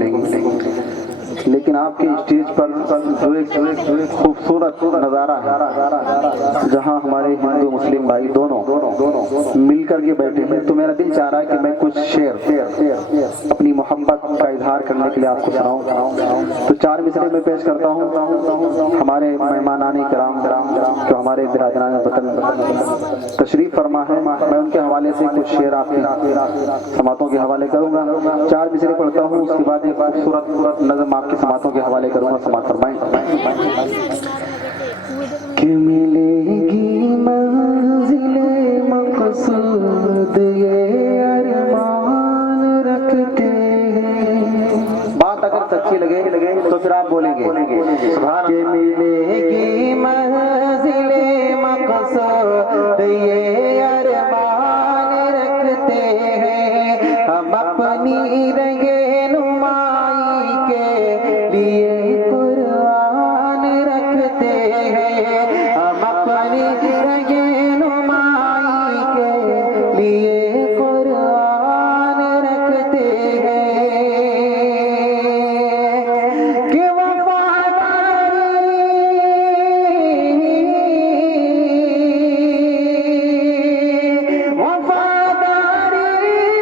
मिलेंगी, लेकिन आपके स्टेज पर जो एक खूबसूरत नज़ारा है, जहां हमारे हिंदू मुस्लिम भाई दोनों मिलकर के बैठे हैं, तो मेरा दिल चाह रहा है कि मैं कुछ शेर अपनी मोहब्बत का इजहार करने के लिए आपको सुनाऊं। तो 4 मिसरे में पेश करता हूं। हमारे मेहमानाने किराम जो हमारे बिरादरान वतन तशरीफ फरमा है, मैं उनके हवाले से कुछ शेर आपकी समातों के हवाले करूंगा। 4 मिसरे पढ़ता हूँ, उसके बाद एक खूबसूरत नज़म आपकी समातों के हवाले करूंगा। समात फरमाएं। कि मिलेगी मंजिले मकसूद ये अरमान रखते हैं। बात अगर सच्ची लगे तो फिर आप बोलेंगे कि मिलेगी मंजिले मकसूद ये अरमान रखते हैं। हम अपनी रहनुमाई के लिए कुरान रखते हैं। हम अपनी रहनुमाई के लिए कुरान रखते हैं। कि वफादारी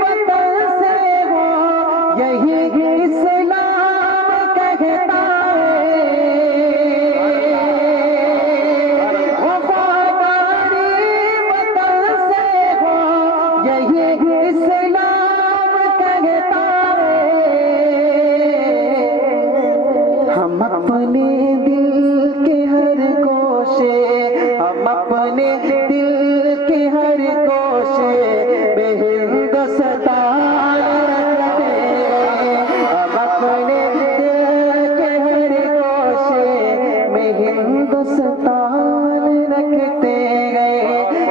वतन से हो, यही इस्लाम कहता है। वफादारी वतन से हो, यही इस्लाम कहता है। हम अपने दिल के हर गोशे, हम अपने दिल के हर गोशे में हिंदुस्तान रखते हैं। हम अपने दिल के हर गोशे में हिंदुस्तान रखते हैं।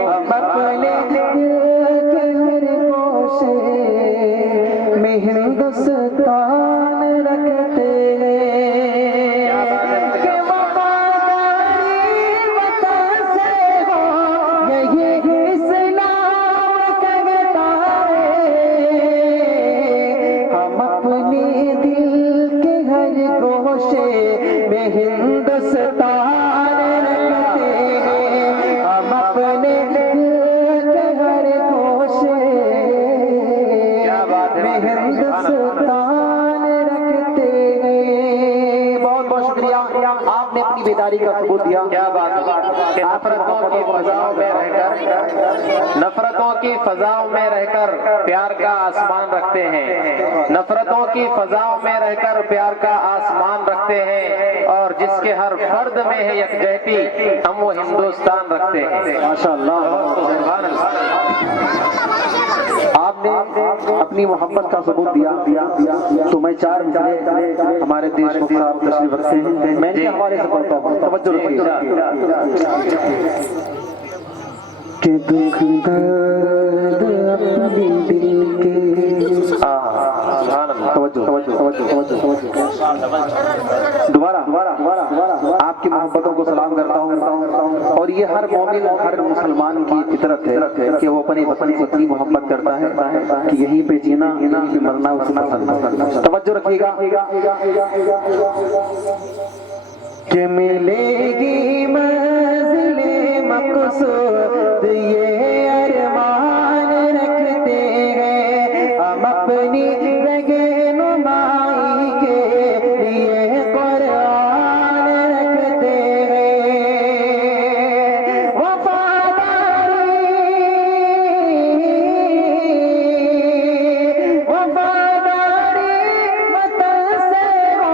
हम अपने दिल के हर गोशे में हिंदुस्तान रखते हैं। कि वफादारी वतन से हो, यही इस्लाम कहता है। हम अपने दिल के हर गोशे में हिंदुस्तान रखते हैं। हम अपने दिल के हर गोशे में हिंदुस्तान रखते हैं। बहुत बहुत शुक्रिया, आपने अपनी बेदारी का सबूत दिया। क्या बात कि नफरतों की फजाओं में रहकर प्यार का आसमान रखते हैं। नफरतों की फजाओं में रहकर प्यार का आसमान रखते हैं, और जिसके हर फर्द में है यकजहती, हम वो हिंदुस्तान रखते हैं। माशाअल्लाह, आपने अपनी मोहब्बत का सबूत दिया। तो मैं 4 मिसरे हमारे देश मुख साहब तशरीफ रखते हैं, मैं इनके हवाले से पढ़ता हूँ, तवज्जो रखिए। कि दुख दर्द अपनी दिल के, दोबारा आपकी मोहब्बतों को सलाम करता हूँ। और ये हर मोमिन, हर मुसलमान की फितरत है कि वो अपने वतन से इतनी मोहब्बत करता है कि यहीं पे जीना, यहीं पे मरना उसे पसंद। तवज्जो रखिएगा। कि मिलेगी मंजिले मकसूद ये अरमान रखते हैं। हम अपनी रहनुमाई के लिए कुरान रखते हैं। वफादारी वतन से हो,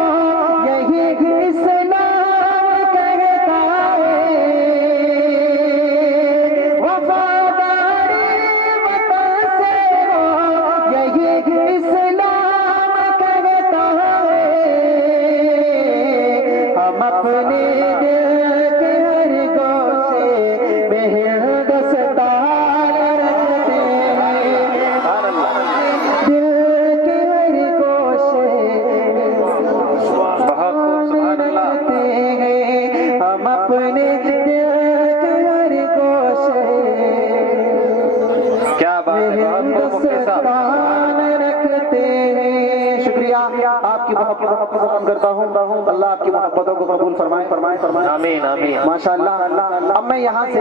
यही इस्लाम कहता है। वफादारी वतन से हो, यही इस्लाम कहता है। हम अपने दिल के हर गोशे में हिंदुस्तान रखते हैं। दिल के हर गोशे रखते हैं। हम अपने दिल के हर गोशे क्या बात है, बहुत खूब मुफ्ती साहब। हिंदुस्तान रखते हैं। शुक्रिया आप आपकी मोहब्बत को कबूल करता हूँ। अल्लाह आपकी मोहब्बतों को कबूल फरमाए फरमाए फरमाए। आमीन आमीन। माशाअल्लाह। अब मैं यहाँ से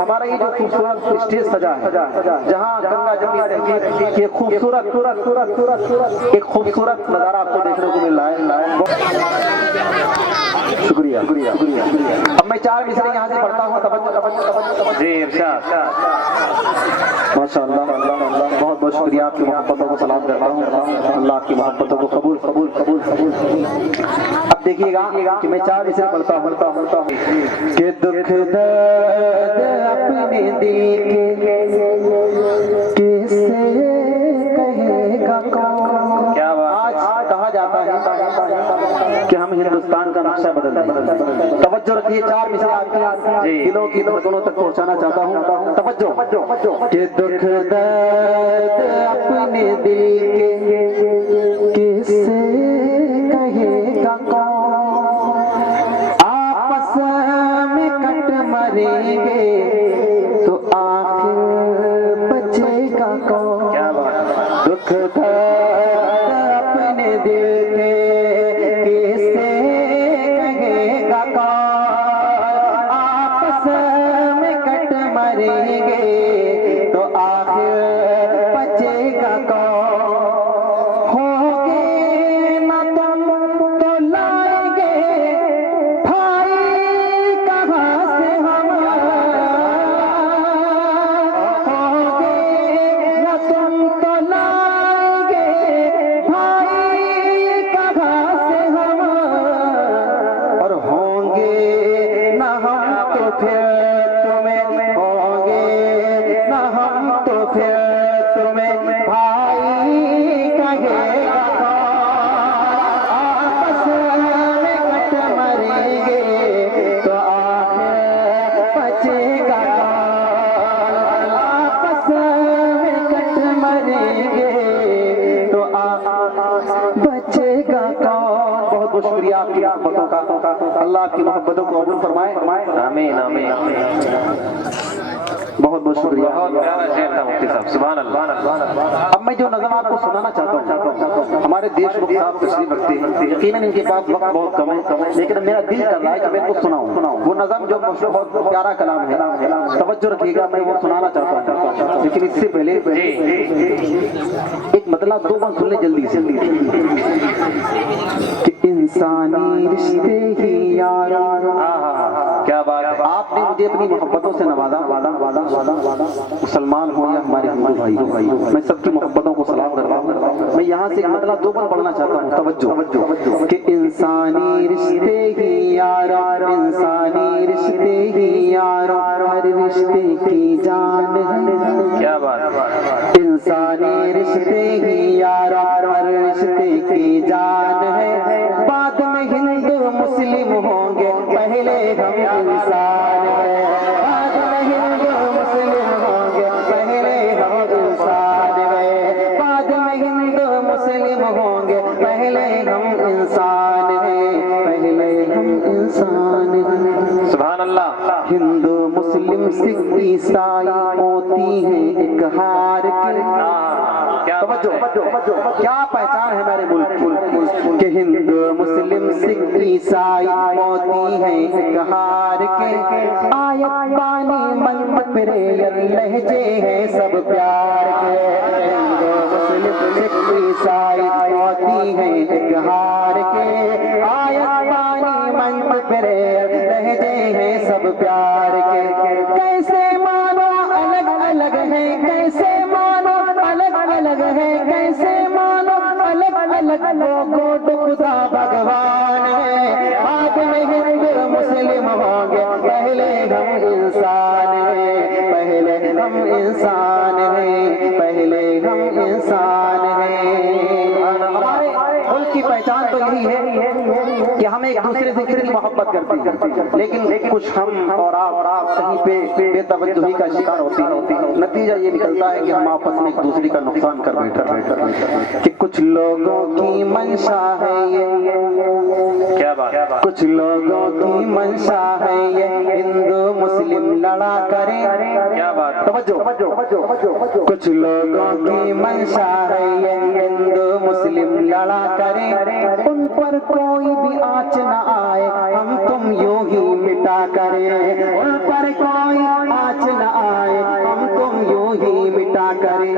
हमारा ये जो खूबसूरत स्टेज सजा है, जहाँ गंगा जमुनी तहजीब के खूबसूरत एक खूबसूरत नज़ारा आपको देखने को मिल रहा है। शुक्रिया शुक्रिया शुक्रिया। अब मैं 4 मिसरे यहाँ से पढ़ता हूँ। तवज्जो जी इरशाद। माशाअल्लाह। बहुत बहुत शुक्रिया, आपकी मोहब्बतों को सलाम करता हूँ। अल्लाह आपकी मोहब्बतों को कबूल कबूल कबूल कबूल। अब देखिएगा कि मैं 4 मिसरे पढ़ता हूँ कि दुख दर्द अपने दिल के किससे कहेगा कौन। क्या बात। आज कहा जाता है कि हम हिंदुस्तान का नक्शा बदल दें। तवज्जो रखिए, 4 मिसरे आपके दिलों की धड़कनों तक पहुंचाना चाहता हूं। तवज्जो कि दुख दर्द अपने दिल के किससे कहेगा कौन। आपस में कट मरेंगे तो आखिर बचेगा कौन। क्या बात। दुख दर्द अपने दिल के किससे कहेगा कौन। आपस में कट मरेंगे तो आखिर बचेगा कौन। होगे न तुम तो लाएंगे भाई कहाँ से हम। होगे न तुम तो लाएंगे भाई कहाँ से हम। और होंगे न हम तो फिर तुम्हें, होंगे न हम तो फिर तुम्हें भाई कहेगा कौन। आपस में कट मरेंगे तो आखिर बचेगा कौन। आपस में कट मरेंगे तो आखिर बचेगा कौन। बहुत बहुत शुक्रिया आपकी मोहब्बतों का। अल्लाह आपकी मोहब्बतों को कबूल फरमाए। आमीन आमीन। बहुत बहुत शुक्रिया। बहुत प्यारा शेर था मुफ्ती साहब, सुभान अल्लाह। अब मैं जो नज़म आपको सुनाना चाहता हूँ, हमारे देशमुख साहब तशरीफ रखते हैं, यकीनन इनके पास वक्त बहुत कम है, लेकिन मेरा दिल कर रहा है कि मैं इनको सुनाऊं। वो नज़म जो बहुत प्यारा कलाम है, तवज्जो रखिएगा, मैं वो सुनाना चाहता हूँ। लेकिन इससे पहले एक मतलब 2 बार सुन ले जल्दी से कि इंसानी रिश्ते ही यार। क्या बात है। आपने मुझे अपनी मोहब्बतों से नवाजा। मुसलमान हो या हमारे हिंदू भाई, मैं सबकी मोहब्बतों को सलाम करता हूँ। मैं यहाँ से मतलब 2 बार पढ़ना चाहता हूँ। तवज्जो कि इंसानी रिश्ते ही यार, इंसानी रिश्ते ही यार, हर रिश्ते की जान है। क्या बात। इंसानी रिश्ते ही यार, हर रिश्ते की जान है। बाद में हिंदू मुस्लिम होंगे, पहले हम इंसान हैं। बाद में हिंदू मुस्लिम होंगे, पहले हम इंसान हैं। बाद में हिंदू मुस्लिम होंगे, पहले हम इंसान हैं। पहले हम इंसान हैं। सुभान अल्लाह। हिंदू मुस्लिम सिख ईसाई होती हैं एक हार के। क्या पहचान है हमारे मुल्क के। हिंदू मुस्लिम सिख ईसाई होती हैं एक हार के। आयत बानी मंत्र प्रेयर लहजे हैं सब प्यार के। हिंदू मुस्लिम सिख ईसाई होती हैं एक हार के। आयत बानी मंत्र प्रेयर लहजे हैं सब प्यार के। कैसे मानो अलग अलग है, कैसे मानो अलग अलग है, कैसे मानो अलग अलग लोगों को खुदा भगवान है। बाद में हिंदू मुस्लिम होंगे, पहले हम इंसान हैं। पहले हम इंसान हैं, पहले हम इंसान हैं। हमारे मुल्क की पहचान तो यही है कि हम एक दूसरे से कितनी मोहब्बत करते हैं, लेकिन कुछ हम और आप कहीं पे बेतवज्जोही का शिकार होती है। नतीजा ये निकलता है कि हम आपस में एक दूसरे का नुकसान कर बैठे। कि कुछ लोगों की मंशा है ये, क्या बात। कुछ लोगों की मंशा है ये, हिंदू मुस्लिम लड़ा करे। क्या बात। तवज्जो। कुछ लोगों की मंशा है ये, हिंदू मुस्लिम लड़ा करे। उन पर कोई भी आँच न आए, हम तुम यूं ही मिटा करें। उन पर कोई आँच न आए, हम तुम यूं ही मिटा करें।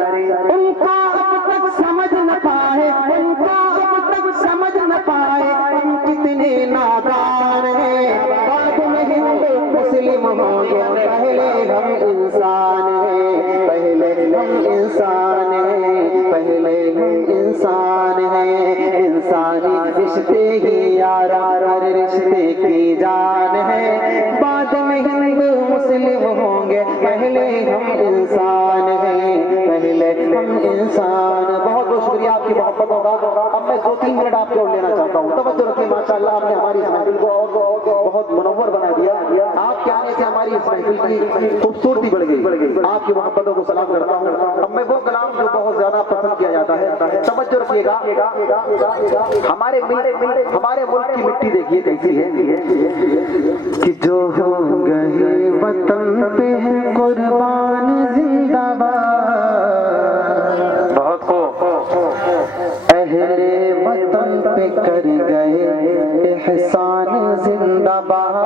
उनको अब तक समझ न पाए, उनको अब तक समझ न पाए, हम कितने नादान हैं। बाद में हिंदू मुस्लिम होंगे, पहले हम इंसान हैं, पहले हम इंसान हैं, पहले हम इंसान हैं। इंसानी रिश्ते ही यारा, हर रिश्ते की जान है। बाद में हिंदू मुस्लिम होंगे, पहले हम इंसान हैं, पहले हम इंसान। बहुत बहुत शुक्रिया आपकी मोहब्बत होगा। अब मैं 2-3 मिनट आपके और लेना चाहता हूँ। तवज्जो रखिए, माशाअल्लाह आपने हमारी इस महफिल को बहुत मुनव्वर बना दिया। आपके आने से हमारी इस महफिल की खूबसूरती बढ़ गई। आपकी मोहब्बतों को सलाम करता हूँ। अब मैं वो कलाम जो बहुत ज्यादा पसंद किया जाता है, तवज्जो रखिएगा। हमारे मुल्क की मिट्टी देखिए कैसी है कि जो हो गए वतन पे है कुर्बान जिंदाबाद। बहुत खूब। अहले वतन पे कर गए एहसान जिंदाबाद।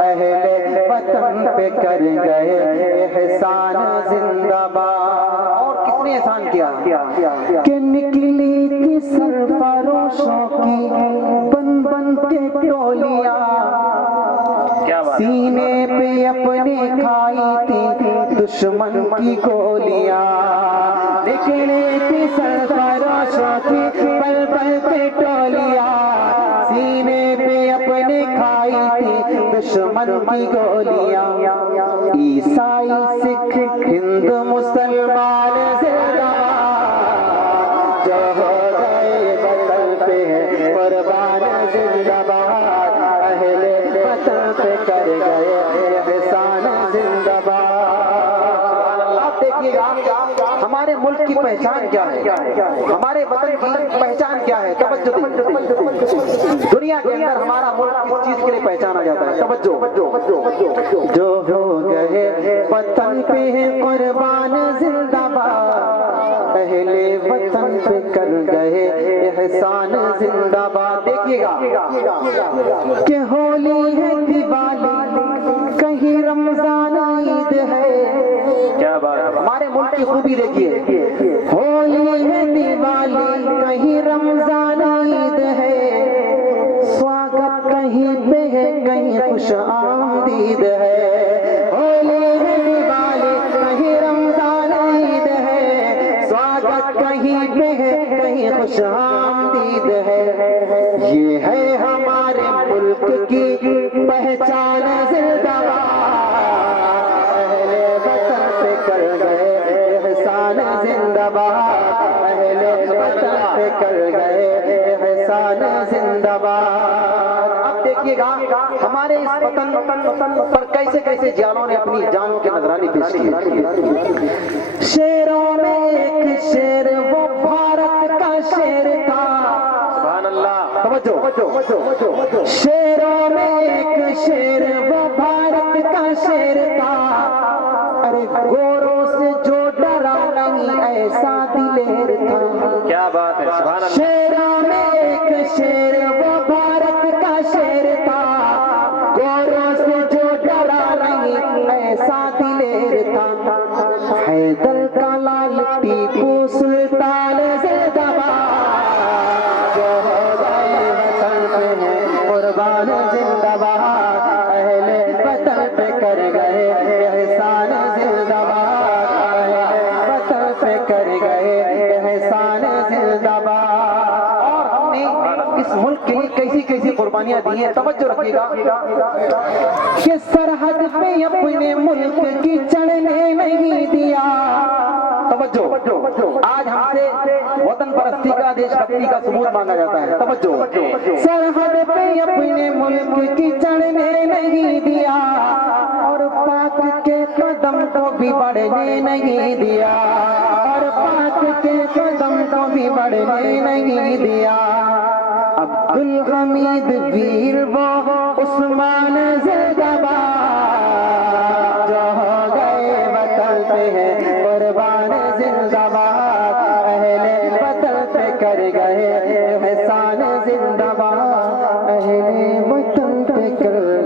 अहले वतन पे कर गए एहसान जिंदाबाद। और किसने एहसान किया कि निकली थी सरफरोशों की बन बन के टोलियां, क्या बात। सीने पे अपने खाई थी दुश्मन की गोलियां। निकले थी सरफरोशों की पल पल पे टोलियां, सीने पे अपने खाई थी दुश्मन की गोलियां। ईसाई सिख हिंदू मुसलमान जिंदाबाद, जो हो गए वतन पे है कुर्बान जिंदाबाद। अहले वतन पे कर गए एहसान जिंदाबाद। आप देखिएगा हमारे मुल्क की पहचान क्या है, हमारे वतन की पहचान क्या है। तवज्जो दीजिए। दुनिया के अंदर हमारा मुल्क किस चीज के लिए पहचाना जाता है? तवज्जो। जो हो गए वतन पे है कुर्बान जिंदाबाद, अहले वतन पे कर गए एहसान जिंदाबाद। देखिएगा कि होली है दिवाली, कहीं रमजान ईद है। क्या बात। हमारे मुल्क की खूबी देखिए, होली है दिवाली, कहीं रमजान ईद है। स्वागत कहीं पे है, कहीं खुश आमदीद है। होली है दिवाली, कहीं रमजान ईद है। स्वागत कहीं पे है, कहीं खुश आमदीद है। ये है हमारे मुल्क की पहचान जिंदाबाद। अहले वतन पे कर गए एहसान जिंदाबाद, अहले वतन पे कर गए एहसान जिंदाबाद। अब देखिएगा हमारे इस वतन पर कैसे कैसे जालों ने अपनी जान के नजराने पेश किए। शेरों में एक शेर वो भारत का शेर था। सुभान अल्लाह। तवज्जो। शेरों में एक शेर वो भारत का शेर था। अरे गोरों से जो डरा नहीं ऐसा दिलेर था। क्या बात है। सुभान अल्लाह। शेरों में एक शेर वो भारत का शेर था। गोरों से जो डरा नहीं ऐसा दिलेर था। हैदर का लाल टीपू सुल्तान जिंदाबाद, जो हो गए वतन पे है कुर्बान जिंदाबाद। अहले वतन पे कर गए एहसान जिंदाबाद, अहले वतन पे कर गए एहसान जिंदाबाद। और हमने इस मुल्क के लिए कैसी कैसी कुर्बानियां दी हैं। तवज्जो रखिएगा कि सरहद पे अपने मुल्क की चढ़ने नहीं दिया। तवज्जो। आज हमसे वतन परस्ती का, देशभक्ति का सबूत मांगा जाता है। तवज्जो। सरहद पे अपने मुल्क की चढ़ने नहीं दिया, और पाक के कदम को भी बढ़ने नहीं दिया, और पाक के कदम को भी बढ़ने नहीं दिया। अब्दुल हमीद वीर वो उस्मान जिंदाबाद, जो हो गए वतन पे है कुर्बान जिंदाबाद। अहले वतन पे कर गए एहसान जिंदाबाद, अहले वतन पे कर